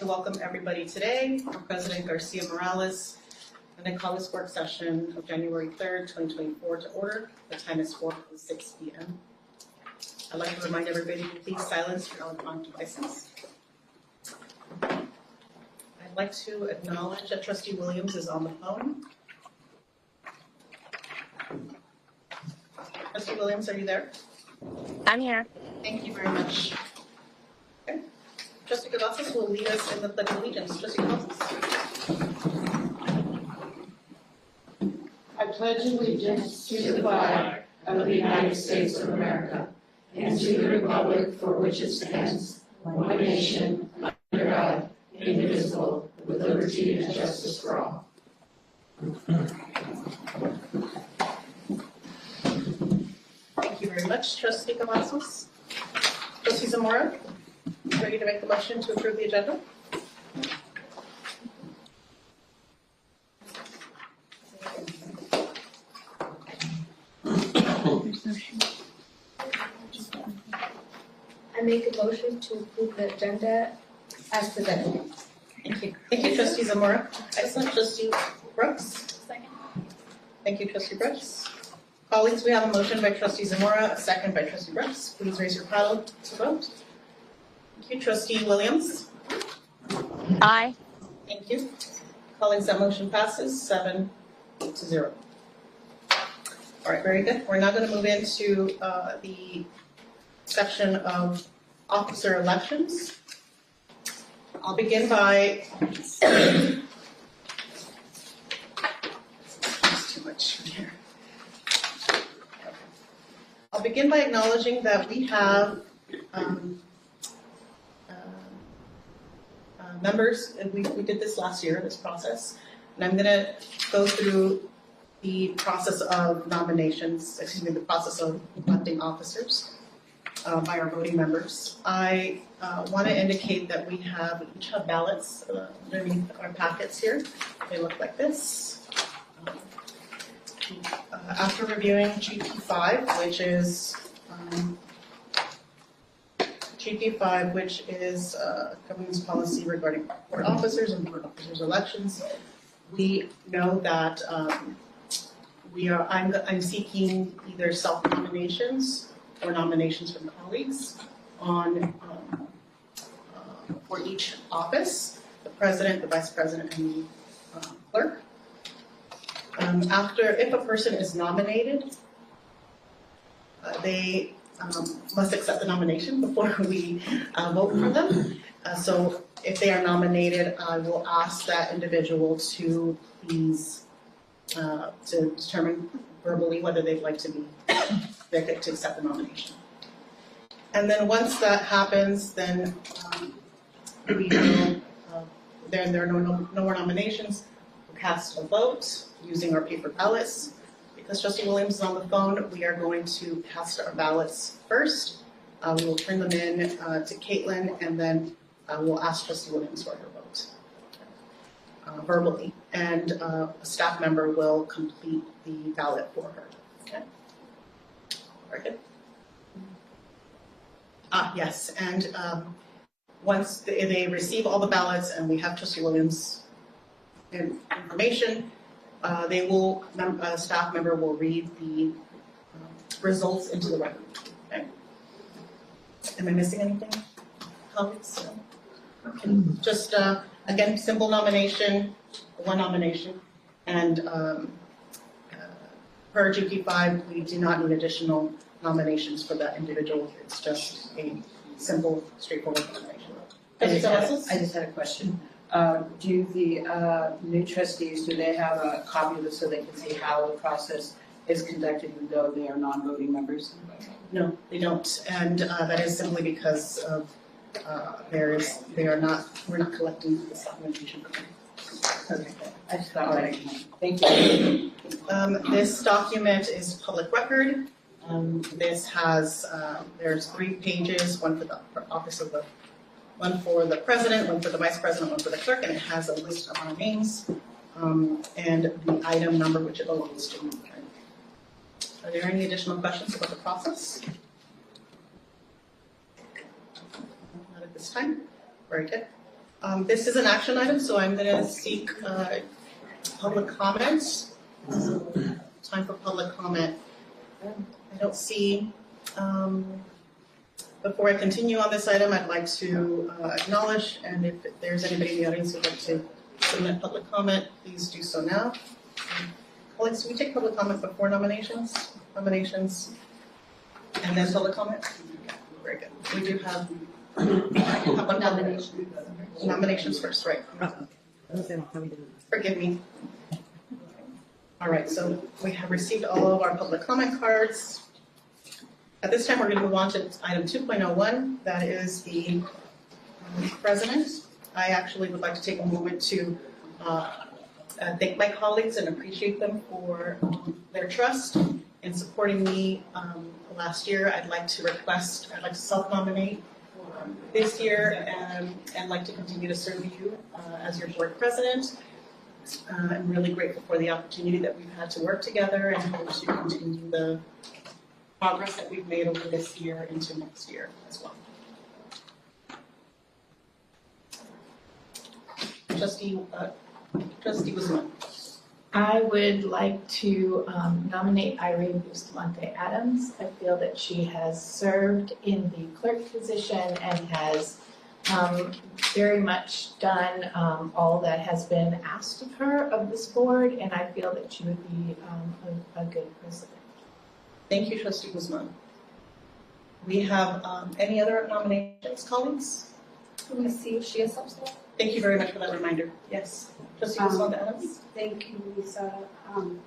to welcome everybody today. I'm President Garcia Morales, and I call this work session of January 3rd, 2024 to order. The time is 4:06 p.m. I'd like to remind everybody to please silence your electronic devices. I'd like to acknowledge that Trustee Williams is on the phone. Trustee Williams, are you there? I'm here. Thank you very much. Okay. Trustee Cavazos will lead us in the Pledge of Allegiance. Trustee Cavazos. I pledge allegiance to the flag of the United States of America and to the republic for which it stands, one nation, under God, indivisible, with liberty and justice for all. Thank you very much, Trustee Cavazos. Trustee Zamora, ready to make the motion to approve the agenda? I make a motion to approve the agenda as presented. Thank you. Thank you, Trustee Zamora. Excellent. Trustee Brooks. Second. Thank you, Trustee Brooks. Colleagues, we have a motion by Trustee Zamora, a second by Trustee Brooks. Please raise your paddle to vote. Thank you, Trustee Williams. Aye. Thank you. Colleagues, that motion passes 7-0. All right, very good. We're now going to move into the section of officer elections. I'll begin by too much here. I'll begin by acknowledging that we have members, and we did this last year, this process, and I'm going to go through the process of nominations, the process of electing officers by our voting members. I want to indicate that we each have ballots underneath our packets here. They look like this. After reviewing GP5, which is governance policy regarding court officers and court officers elections, we know that I'm seeking either self-nominations or nominations from colleagues on for each office: the president, the vice president, and the clerk. If a person is nominated, they must accept the nomination before we vote for them. So if they are nominated, I will ask that individual to please to determine verbally whether they'd like to accept the nomination. And then once that happens, then we will, there are no more nominations. We'll cast a vote using our paper ballots. Because Trustee Williams is on the phone, we are going to cast our ballots first. We will turn them in to Caitlin, and then we'll ask Trustee Williams for her vote verbally. And a staff member will complete the ballot for her. Okay? Very good. Yes, and once they receive all the ballots and we have Trustee Williams' information, a staff member will read the results into the record. Okay. Am I missing anything, colleagues? Okay. Just again, simple nomination, one nomination, and per GP5, we do not need additional nominations for that individual. It's just a simple, straightforward nomination. I just had a question. Do the new trustees, do they have a copy of this so they can see how the process is conducted even though they are non-voting members? No, they don't, and that is simply because of we're not collecting the documentation. Okay, I just thought that. Thank you. This document is public record. This has there's 3 pages, one for the office of one for the president, one for the vice president, one for the clerk, and it has a list of our names and the item number which it belongs to. Okay. Are there any additional questions about the process? Not at this time. Very good. This is an action item, so I'm gonna seek public comments. Time for public comment. I don't see, before I continue on this item, I'd like to acknowledge, and if there's anybody in the audience who'd like to submit public comment, please do so now. Alex, do we take public comment before nominations? Nominations and then public comment? Okay, very good. We do have nominations first, right? Forgive me. All right, so we have received all of our public comment cards. At this time, we're going to move on to item 2.01. That is the president. I actually would like to take a moment to thank my colleagues and appreciate them for their trust in supporting me last year. I'd like to self-nominate this year and like to continue to serve you as your board president. I'm really grateful for the opportunity that we've had to work together and hope to continue the progress that we've made over this year into next year as well. Trustee Guzman. I would like to nominate Irene Bustamante Adams. I feel that she has served in the clerk position and has very much done all that has been asked of her of this board, and I feel that she would be a good president. Thank you, Trustee Guzman. We have any other nominations, colleagues? Let me see if she accepts that. Thank you very much for that reminder. Yes, Trustee Guzman Adams. Thank you, Lisa. I'm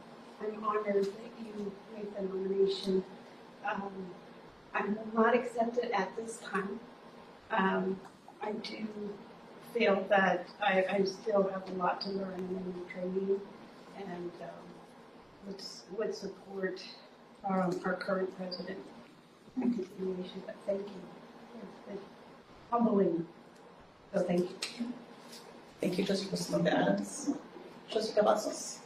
honored that you made the nomination. I will not accept it at this time. I do feel that I still have a lot to learn in training and would support our current president and continuation, but thank you. It's been humbling, so thank you. Thank you, Trustee Guzman Adams. Trustee Cavazos.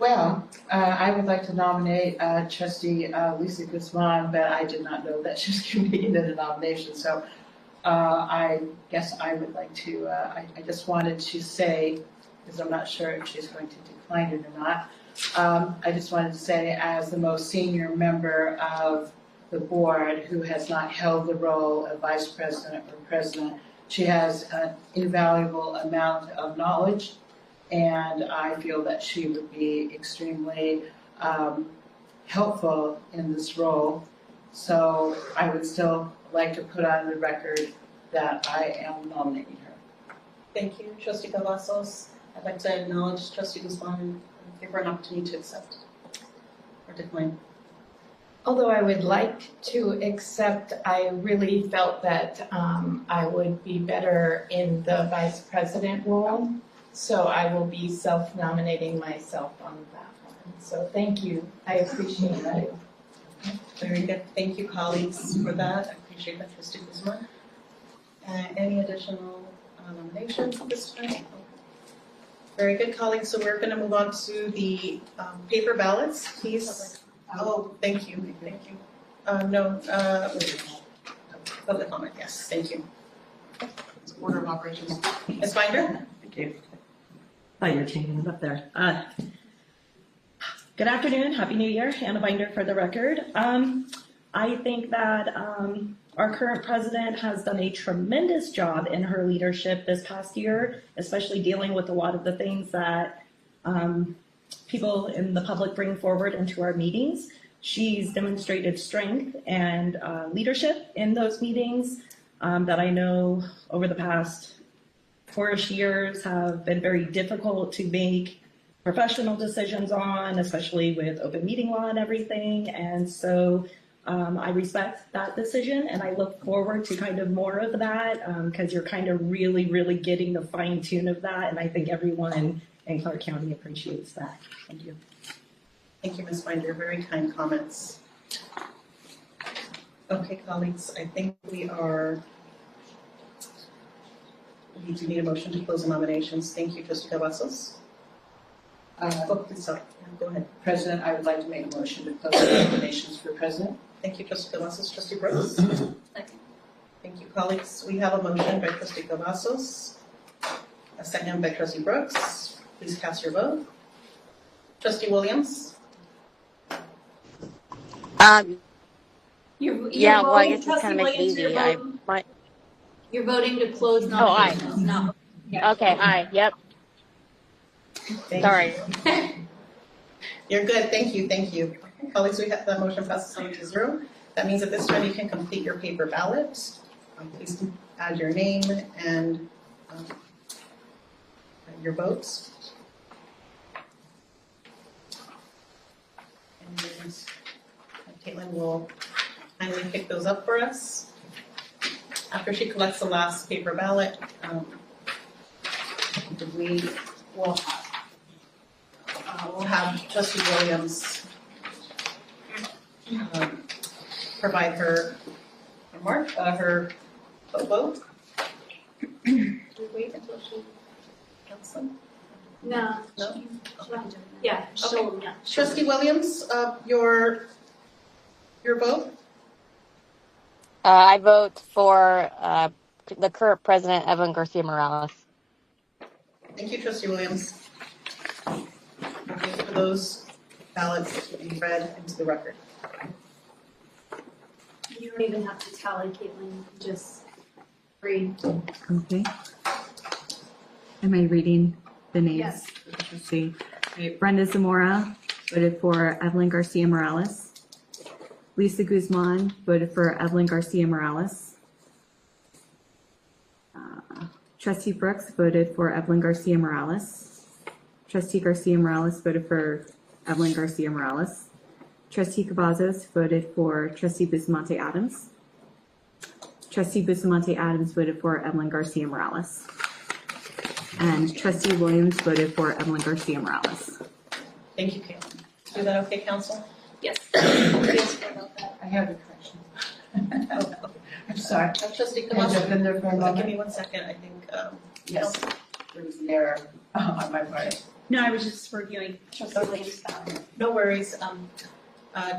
Well, I would like to nominate Trustee Lisa Guzman, but I did not know that she was convening the nomination. So I guess I would like to, I just wanted to say, because I'm not sure if she's going to decline it or not, I just wanted to say, as the most senior member of the board who has not held the role of vice president or president, she has an invaluable amount of knowledge, and I feel that she would be extremely helpful in this role. So I would still like to put on the record that I am nominating her. Thank you, Trustee Cavazos. I'd like to acknowledge Trustee Guzman and give her an opportunity to accept or decline. Although I would like to accept, I really felt that I would be better in the vice president role. So I will be self-nominating myself on that one. So thank you. I appreciate that. Very good. Thank you, colleagues, for that. I appreciate that, Trustee Guzman. Any additional nominations at this time? Very good, colleagues. So we're going to move on to the paper ballots, please. Oh, thank you. Thank you. Public comment, yes. Thank you. Order of operations. Ms. Binder? Thank you. Oh, you're changing it up there. Good afternoon. Happy New Year. Anna Binder for the record. I think that our current president has done a tremendous job in her leadership this past year, especially dealing with a lot of the things that people in the public bring forward into our meetings. She's demonstrated strength and leadership in those meetings that I know over the past 4-ish years have been very difficult to make professional decisions on, especially with open meeting law and everything. And so I respect that decision, and I look forward to kind of more of that because you're kind of really, really getting the fine tune of that. And I think everyone in Clark County appreciates that. Thank you. Thank you, Ms. Binder. Very kind comments. Okay, colleagues, I think we need a motion to close the nominations. Thank you, Trustee Cavazos. Sorry, go ahead. President, I would like to make a motion to close the nominations for president. Thank you, Trustee Cavazos. Trustee Brooks? Thank you, colleagues. We have a motion by Trustee Cavazos, A second by trustee Brooks. Please cast your vote. Trustee Williams? You're Yeah, well, I voting, guess it's kind trustee of make it Williams, easy. I might. you're voting to close Oh, aye. nominations, not. Yeah. Okay, aye. Yep. Thank Sorry. you. You're good. Thank you. Thank you. Colleagues, we have the motion passes 7-0. That means at this time you can complete your paper ballot. Please add your name and your votes. And Caitlin will kindly pick those up for us. After she collects the last paper ballot, we will we'll have trustee Williams provide her her vote. Do we wait until she counts them? No. No? Yeah, she'll, yeah. Trustee Williams, your vote? I vote for the current president, Evelyn Garcia Morales. Thank you, trustee Williams. Okay, for those ballots to be read into the record. You don't even have to tally, Caitlin, just read. Okay. Am I reading the names? Yes. Let's see. Okay, Brenda Zamora voted for Evelyn Garcia Morales. Lisa Guzman voted for Evelyn Garcia Morales. Trustee Brooks voted for Evelyn Garcia Morales. Trustee Garcia Morales voted for Evelyn Garcia Morales. Trustee Cavazos voted for Trustee Bustamante Adams. Trustee Bustamante Adams voted for Evelyn Garcia Morales. And Trustee Williams voted for Evelyn Garcia Morales. Thank you, Caitlin. Is that okay, council? Yes. I have a correction. I'm sorry. Trustee Can I jump Cavazos, in there for a give moment? me 1 second, I think. Yes, there was an error on my part. No, I was just reviewing Trustee Williams' No worries.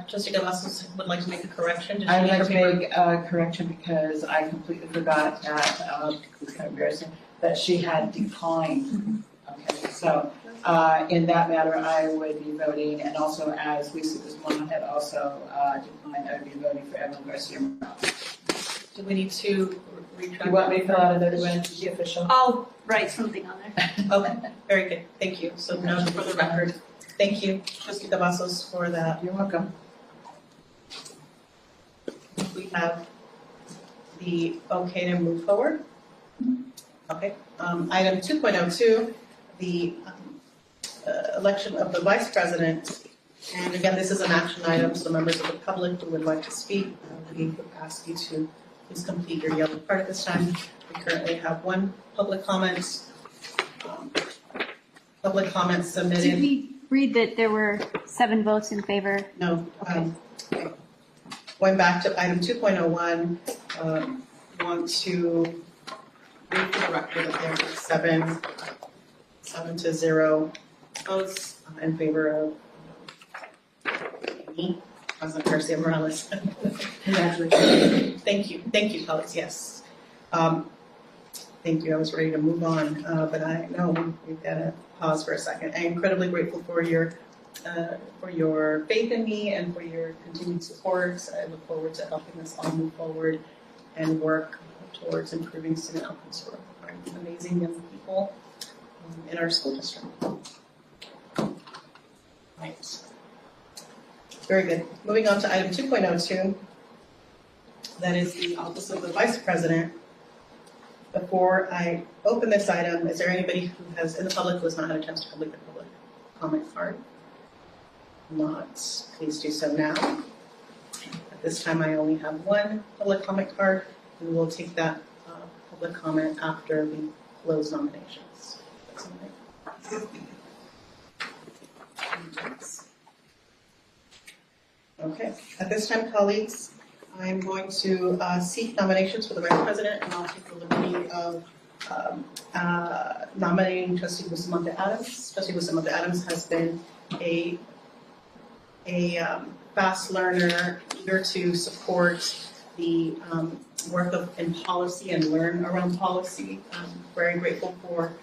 Trustee Cavazos would like to make a correction. Did she I'd make like her to paper- make a correction because I completely forgot that, it's kind of embarrassing, that she had declined. Okay, so, in that matter, I would be voting, and also as Lisa Guzman had also, declined, I would be voting for Evelyn Garcia Morales. Do we need to retract? You want me to fill out another one to be official? I'll write something on there. Okay, very good. Thank you. So now for the record, thank you, Trustee Cavazos, for that. You're welcome. We have the okay to move forward. Okay, item 2.02, the election of the vice president. And again, this is an action item, so members of the public who would like to speak, we would ask you to please complete your yellow card at this time. We currently have one public comment. Public comments Did submitted. we read that there were 7 votes in favor? No. Okay. Going back to item 2.01, want to read for the record that there were 7-0 votes in favor of me, President Garcia Morales. Congratulations. Thank you, colleagues, yes. Thank you, I was ready to move on, but I know we've got to pause for a second. I'm incredibly grateful for your faith in me and for your continued support. I look forward to helping us all move forward and work towards improving student outcomes for our amazing young people in our school district. Right. Very good. Moving on to item 2.02. That is the office of the vice president. Before I open this item, is there anybody who has, in the public, who has not had a chance to complete the public comment card? Not, please do so now. At this time, I only have one public comment card, and we'll take that public comment after we close nominations. That's all right. Okay, at this time, colleagues, I'm going to seek nominations for the vice president, and I'll take the liberty of nominating Trustee Bustamante Adams. Trustee Bustamante Adams has been a fast learner, eager to support the work in policy and learn around policy. I'm very grateful for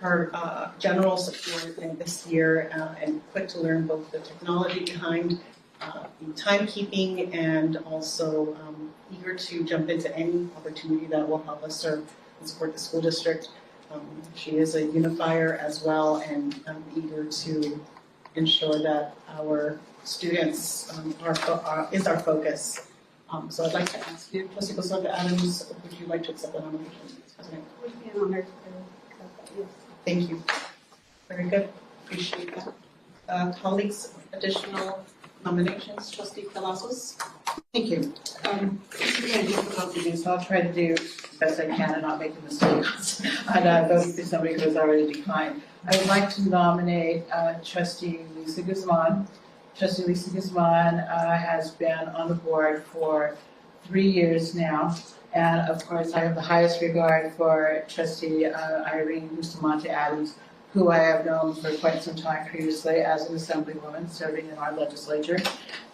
her general support in this year and quick to learn both the technology behind the timekeeping and also eager to jump into any opportunity that will help us serve and support the school district. She is a unifier as well and eager to ensure that our students is our focus. So I'd like to ask you, Trustee Busanda Adams, would you like to accept the nomination? Would be an honor to yes. Thank you. Very good. Appreciate that. Colleagues, additional nominations, Trustee Palacios? Thank you. This is really difficult to do, so I'll try to do the best I can and not make a mistake on voting for somebody who has already declined. I would like to nominate Trustee Lisa Guzman. Trustee Lisa Guzman has been on the board for 3 years now. And of course, I have the highest regard for Trustee Irene Bustamante Adams, who I have known for quite some time previously as an assemblywoman serving in our legislature.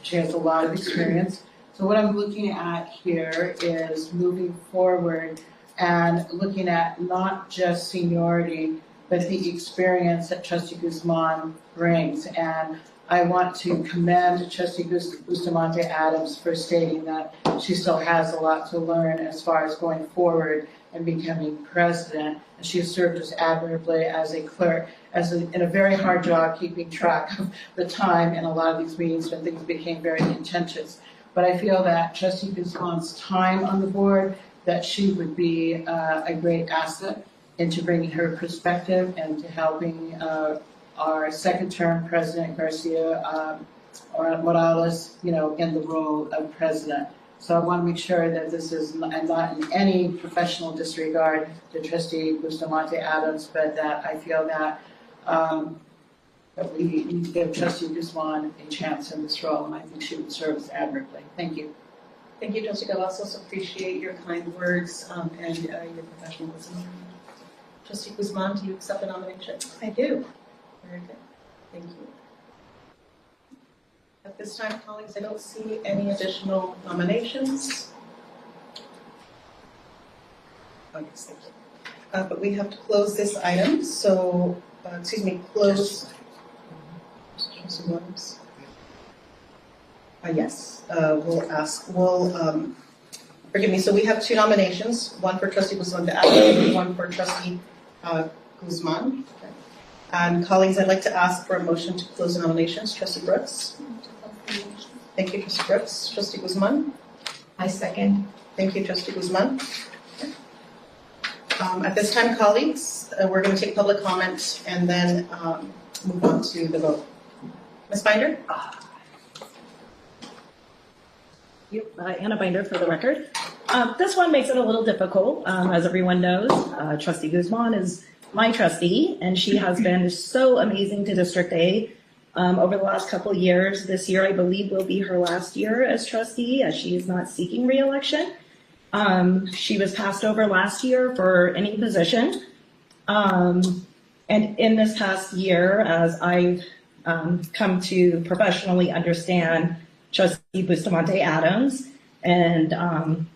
She has a lot of experience. So what I'm looking at here is moving forward and looking at not just seniority, but the experience that Trustee Guzman brings. And I want to commend Trustee Bustamante Adams for stating that she still has a lot to learn as far as going forward and becoming president. And she has served us admirably as a clerk, in a very hard job keeping track of the time in a lot of these meetings when things became very contentious. But I feel that Trustee Guzman's time on the board, that she would be a great asset into bringing her perspective and to helping our second-term President Garcia Morales, in the role of president. So I want to make sure that this is not in any professional disregard to Trustee Bustamante Adams, but that I feel that that we need to give Trustee Guzman a chance in this role, and I think she would serve us admirably. Thank you. Thank you, Trustee Galassos. Appreciate your kind words and your professionalism. Trustee Guzman, do you accept the nomination? I do. Very good. Thank you. At this time, colleagues, I don't see any additional nominations. Oh, yes, thank you. But we have to close this item, so, close. Trustee Williams? Yes, forgive me, so we have 2 nominations, one for Trustee Bustamante Adams and one for Trustee Guzman. And colleagues, I'd like to ask for a motion to close the nominations. Trustee Brooks? Thank you, Trustee Brooks. Trustee Guzman? I second. Thank you, Trustee Guzman. At this time, colleagues, we're going to take public comment and then move on to the vote. Ms. Binder? Anna Binder for the record. This one makes it a little difficult. As everyone knows, Trustee Guzman is my trustee, and she has been so amazing to District A over the last couple of years. This year, I believe, will be her last year as trustee, as she is not seeking re-election. She was passed over last year for any position. And in this past year, as I've come to professionally understand Trustee Bustamante Adams, and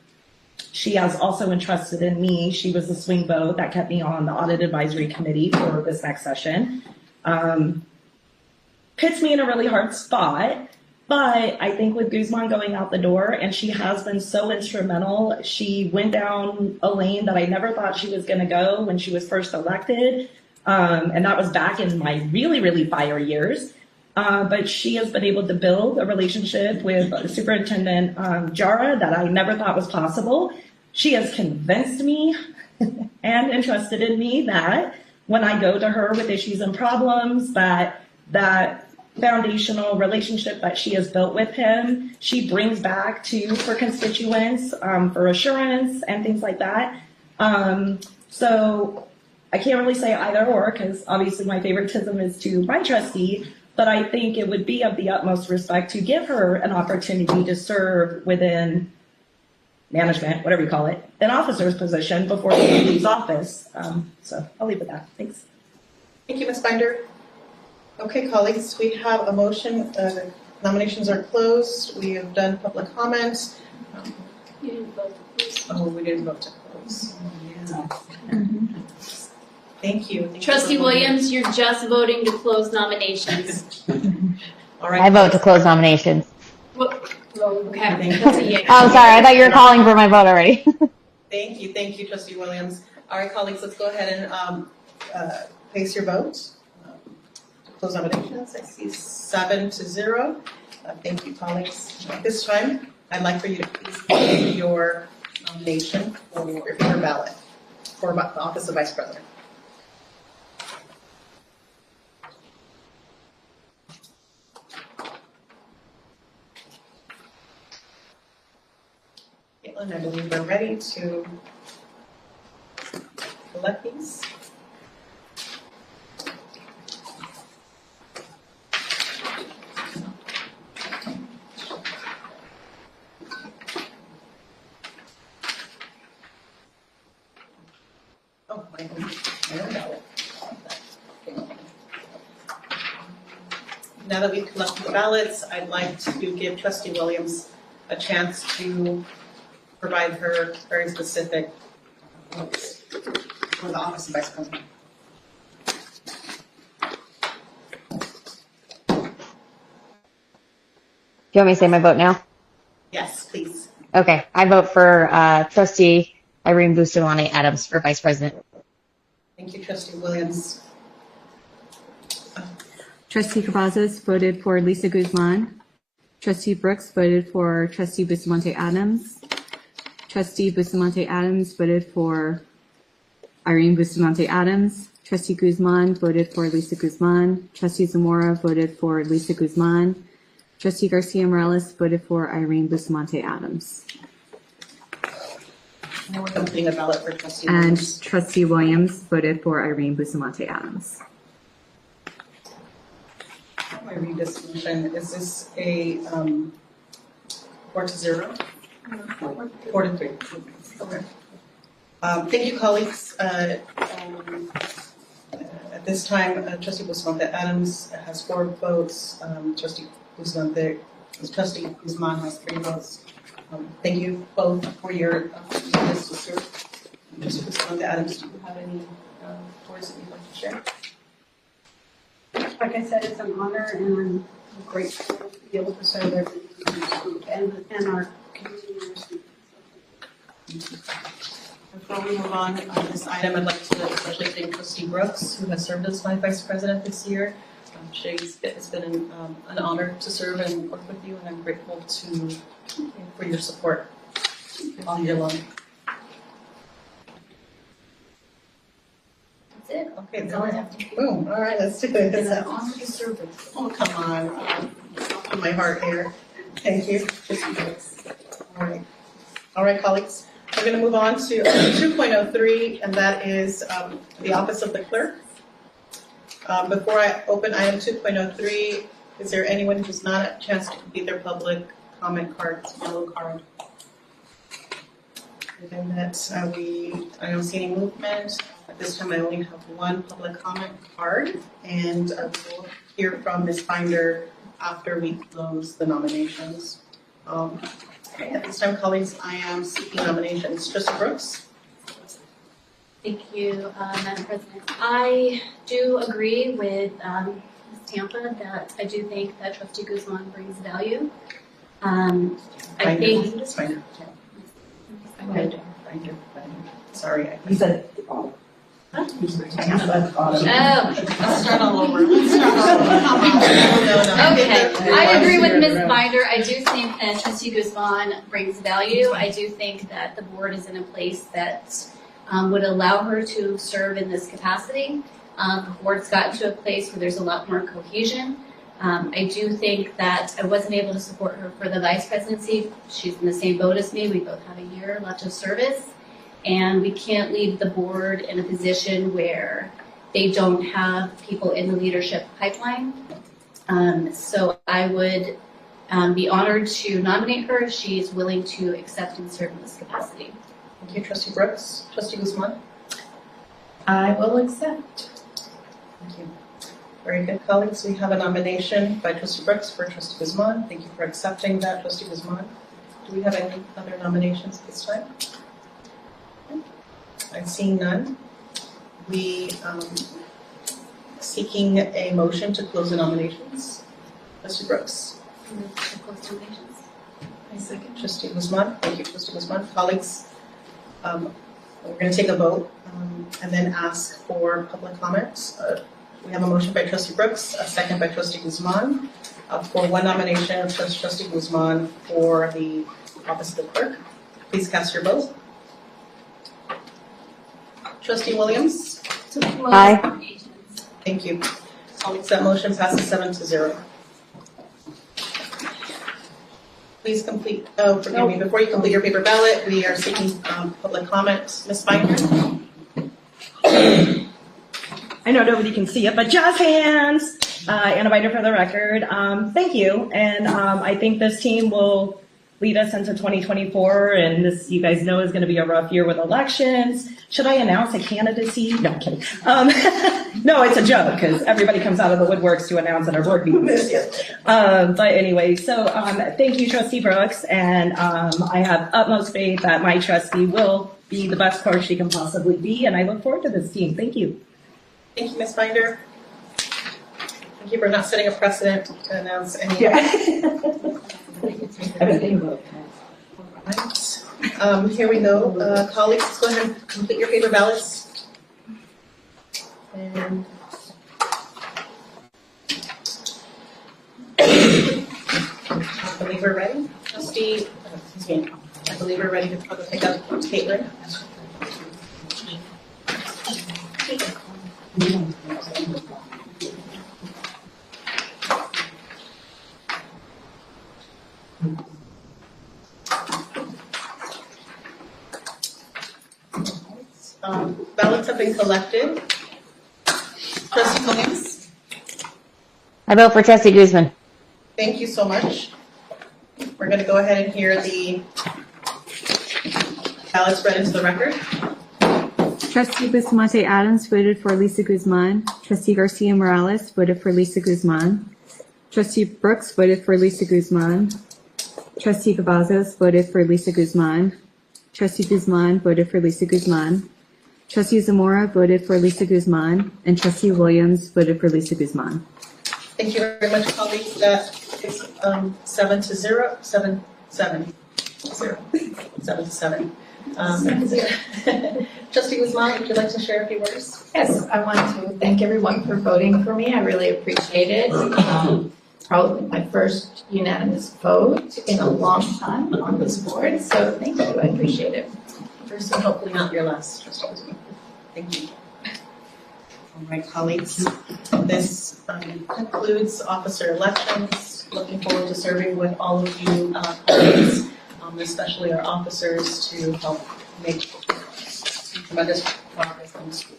she has also entrusted in me. She was the swing vote that kept me on the Audit Advisory Committee for this next session. Puts me in a really hard spot, but I think with Guzman going out the door, and she has been so instrumental, she went down a lane that I never thought she was going to go when she was first elected, and that was back in my really, really fire years. But she has been able to build a relationship with Superintendent Jara that I never thought was possible. She has convinced me and entrusted in me that when I go to her with issues and problems, that foundational relationship that she has built with him, she brings back to her constituents for assurance and things like that. So I can't really say either or, because obviously my favoritism is to my trustee, but I think it would be of the utmost respect to give her an opportunity to serve within management, whatever you call it, an officer's position before she leaves office. So I'll leave it at that. Thanks. Thank you, Ms. Binder. Okay, colleagues, we have a motion. Nominations are closed. We have done public comments. You didn't vote to close. Oh, we didn't vote to close. Yeah. Thank you. Thank you Trustee for voting. Williams, you're just voting to close nominations. All right. I vote to close nominations. Okay, that's a yay. Oh, sorry. I thought you were calling for my vote already. Thank you, Trustee Williams. All right, colleagues, let's go ahead and place your vote. Close nominations. I see 7-0. Thank you, colleagues. At this time, I'd like for you to please complete your nomination for your ballot for the office of Vice President. Caitlin, I believe we're ready to collect these. Oh, my own ballot. Now that we've collected the ballots, I'd like to give Trustee Williams a chance to provide her very specific votes for the office of Vice President. Do you want me to say my vote now? Yes, please. Okay. I vote for Trustee Irene Bustamante Adams for Vice President. Thank you, Trustee Williams. Trustee Cavazos voted for Lisa Guzman. Trustee Brooks voted for Trustee Bustamante Adams. Trustee Bustamante Adams voted for Irene Bustamante Adams. Trustee Guzman voted for Lisa Guzman. Trustee Zamora voted for Lisa Guzman. Trustee Garcia Morales voted for Irene Bustamante Adams. Now we're completing a ballot for Trustee And Williams. Trustee Williams voted for Irene Bustamante Adams. How do I read this motion? Is this a 4-0? 4-3. Okay. Thank you, colleagues. At this time, Trustee Bustamante Adams has 4 votes. Trustee Guzman has 3 votes. Thank you both for your willingness to serve. Trustee Bustamante Adams, do you have any words that you'd like to share? Like I said, it's an honor, and I'm grateful to be able to serve everyone group and our community. Before we move on this item, I'd like to especially thank Trustee Brooks, who has served as my vice president this year. It's been an honor to serve and work with you, and I'm grateful for your support all year long. That's it. Okay, That's all I have to do. boom. All right, let's do it. It's an honor to serve with. Oh, come on. Put my heart here. Thank you. All right, colleagues. We're going to move on to 2.03, and that is the office of the clerk. Before I open item 2.03, is there anyone who's not had a chance to complete their public comment card, yellow card? Given that I don't see any movement, at this time I only have 1 public comment card, and we'll hear from Ms. Binder after we close the nominations. Okay, at this time, colleagues, I am seeking nominations. Trustee Brooks? Thank you, Madam President. I do agree with Ms. Tampa that I do think that Trustee Guzman brings value. I think. It's fine. Good. Sorry. You said. Oh, Let's start all over. No. okay. I agree with Ms. Binder. I do think that Trustee Guzman brings value. I do think that the board is in a place that would allow her to serve in this capacity. The board's gotten to a place where there's a lot more cohesion. I do think that I wasn't able to support her for the vice presidency. She's in the same boat as me. We both have a year left of service. And we can't leave the board in a position where they don't have people in the leadership pipeline. So I would be honored to nominate her if she is willing to accept and serve in this capacity. Thank you, Trustee Brooks. Trustee Guzman? I will accept. Thank you. Very good, colleagues. We have a nomination by Trustee Brooks for Trustee Guzman. Thank you for accepting that, Trustee Guzman. Do we have any other nominations at this time? I see none. we seeking a motion to close the nominations. Trustee Brooks. Move to close nominations. I second. Trustee Guzman. Thank you, Trustee Guzman. Colleagues, we're going to take a vote and then ask for public comments. We have a motion by Trustee Brooks, a second by Trustee Guzman for one nomination of Trustee Guzman for the office of the clerk. Please cast your vote. Trustee Williams. Aye. Thank you. Colleagues, that motion passes 7-0. Please complete, forgive me, before you complete your paper ballot, we are seeking public comment. Ms. Binder? I know nobody can see it, but jazz hands. Anna Binder for the record. Thank you. And I think this team will lead us into 2024, and this, you guys know, is going to be a rough year with elections. Should I announce a candidacy? No, I'm kidding. No, it's a joke because everybody comes out of the woodworks to announce at our board meetings. But anyway, so thank you, Trustee Brooks, and I have utmost faith that my trustee will be the best clerk she can possibly be, and I look forward to this team. Thank you. Thank you, Ms. Binder. Thank you for not setting a precedent to announce any. Right. Here we go. Colleagues, let's go ahead and complete your paper ballots. And I believe we're ready. Trustee, excuse me. I believe we're ready to pick up Caitlin. Ballots have been collected. Trustee Williams? I vote for Trustee Guzman. Thank you so much. We're going to go ahead and hear the ballots read into the record. Trustee Bustamante Adams voted for Lisa Guzman. Trustee Garcia Morales voted for Lisa Guzman. Trustee Brooks voted for Lisa Guzman. Trustee Cavazos voted for Lisa Guzman. Trustee Guzman voted for Lisa Guzman. Trustee Zamora voted for Lisa Guzman. And Trustee Williams voted for Lisa Guzman. Thank you very much, colleagues. That is 7-0. 7-0. 7-7. Trustee Guzman, would you like to share a few words? Yes, I want to thank everyone for voting for me. I really appreciate it. Probably my first unanimous vote in a long time on this board, so thank you. I appreciate it. First and hopefully not your last, Trustee Guzman. Thank you. All right, colleagues. This concludes officer elections. Looking forward to serving with all of you colleagues, especially our officers, to help make tremendous progress in the school.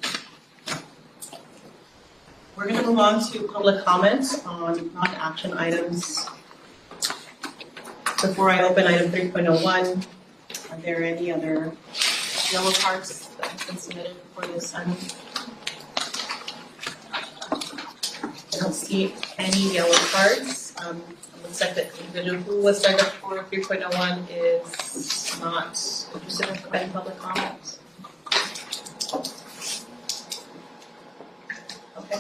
We're going to move on to public comments on non-action items. Before I open item 3.01, are there any other yellow cards that have been submitted for this item? I don't see any yellow cards. It looks like the individual who was signed up for 3.01 is not interested in providing public comment. Okay.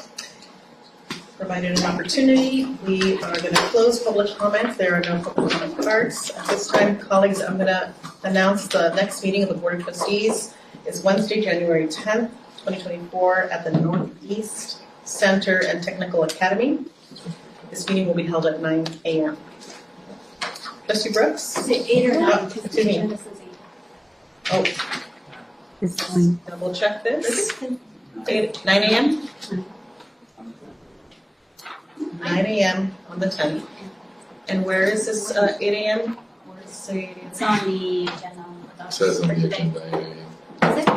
Provided an opportunity, we are going to close public comment. There are no public comment cards. At this time, colleagues, I'm going to announce the next meeting of the Board of Trustees is Wednesday, January 10th, 2024 at the Northeast Center and Technical Academy. This meeting will be held at 9 a.m. Trustee Brooks? Is it 8 or 9? Excuse me. Oh, It's fine. double check this. 9 a.m.? 9 a.m. on the 10th. And where is this 8 a.m.? Where does it say 8 a.m.? It's on the agenda. It says on the agenda, Is it?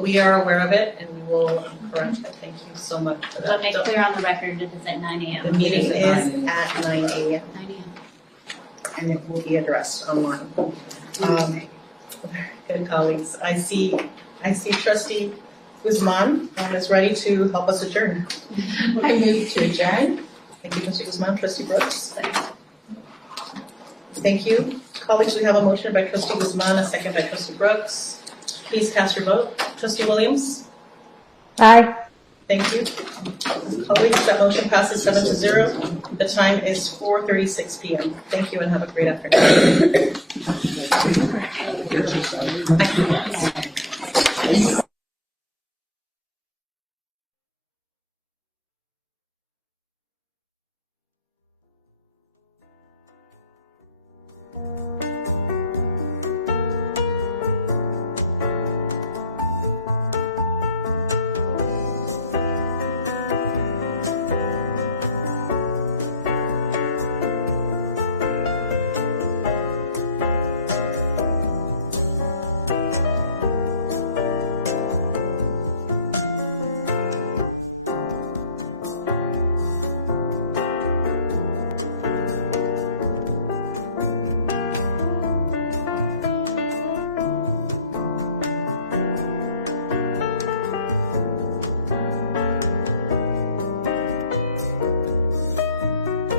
We are aware of it and we will correct it. Thank you so much for that. But make clear on the record that it's at 9 a.m. The meeting is at 9 a.m. 9 a.m. and it will be addressed online. Good colleagues. I see Trustee Guzman is ready to help us adjourn. I move to adjourn. Thank you, Trustee Guzman. Trustee Brooks. Thank you. Colleagues, we have a motion by Trustee Guzman, a second by Trustee Brooks. please cast your vote. Trustee Williams? Aye. Thank you. Colleagues, that motion passes 7-0. The time is 4:36 p.m. Thank you and have a great afternoon.